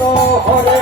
হরে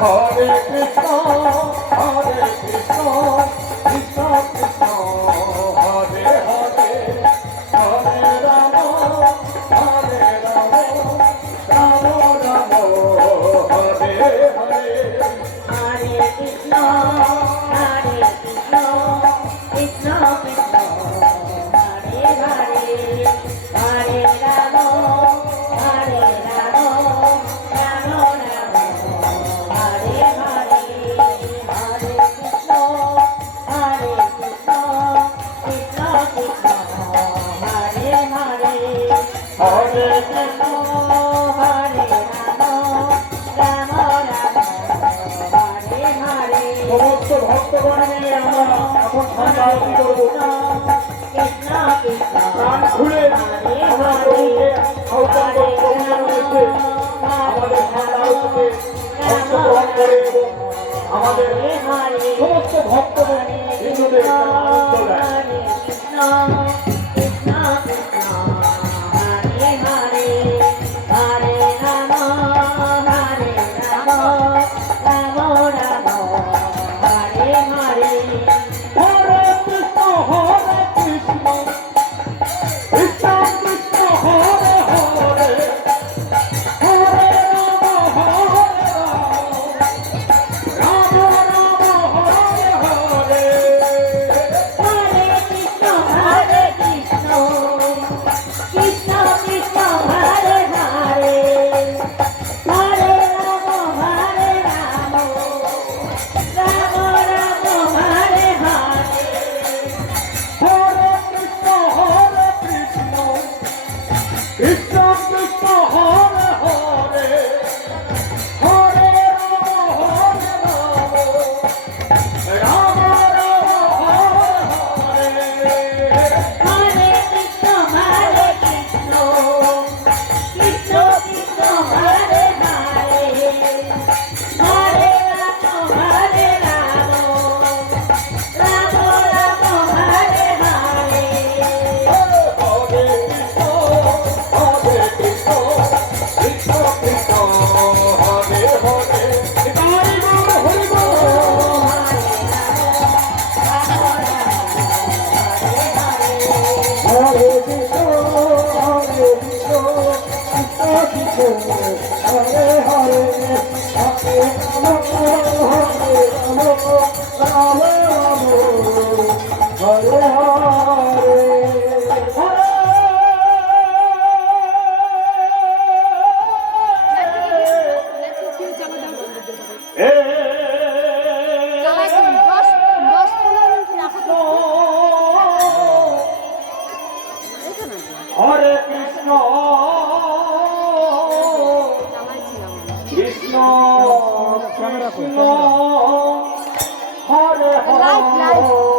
Hare Krishna, Hare Krishna, Krishna Krishna, Hare Hare, Hare Rama, Hare Rama, Rama Rama, Hare Hare. Hare Krishna, Hare Krishna, Krishna Krishna, Hare Hare, Hare Rama, Hare Rama, Rama Rama, Hare Hare, Hare Krishna, Hare Krishna, Krishna Krishna, Hare Hare, Hare Krishna, Hare Rama, Rama Rama, Hare Hare. সমস্ত ভক্তগণ মিলে আমরা এখন সন্ধ্যা আরতি করবো। কৃষ্ণ কৃষ্ণ প্রাণ খুলে আমরা প্রভুকে আহ্বান করবো। মধ্যে আমাদের সন্ধ্যা আরতিতে অংশগ্রহণ করে এবং আমাদের সমস্ত ভক্তগণ হিন্দুদের আনন্দ দেয়। কৃষ্ণ কৃষ্ণ কৃষ্ণ হরে হরে হরে রাম হরে রাম রাম রাম হরে হরে হরে কৃষ্ণ কৃষ্ণ কৃষ্ণ হরে হরে, হরে রাম রাম রাম হরে হরে। হরে কৃষ্ণ কৃষ্ণ কৃষ্ণ কৃষ্ণ হরে হরে হরে রাম রাম রাম হরে হরে হরে কৃষ্ণ কৃষ্ণ কৃষ্ণ হরে হরে, হরে রাম রাম হরে হরে। হরে কৃষ্ণ কৃষ্ণ কৃষ্ণ কৃষ্ণ হরে হরে হরে রাম রাম রাম হরে হরে হরে কৃষ্ণ কৃষ্ণ কৃষ্ণ হরে হরে, হরি বল হরি বল। হরে কৃষ্ণ কৃষ্ণ কৃষ্ণ হরে হরে, হরে রাম রাম রাম হরে হরে। হরে কৃষ্ণ কৃষ্ণ কৃষ্ণ হরে হরে।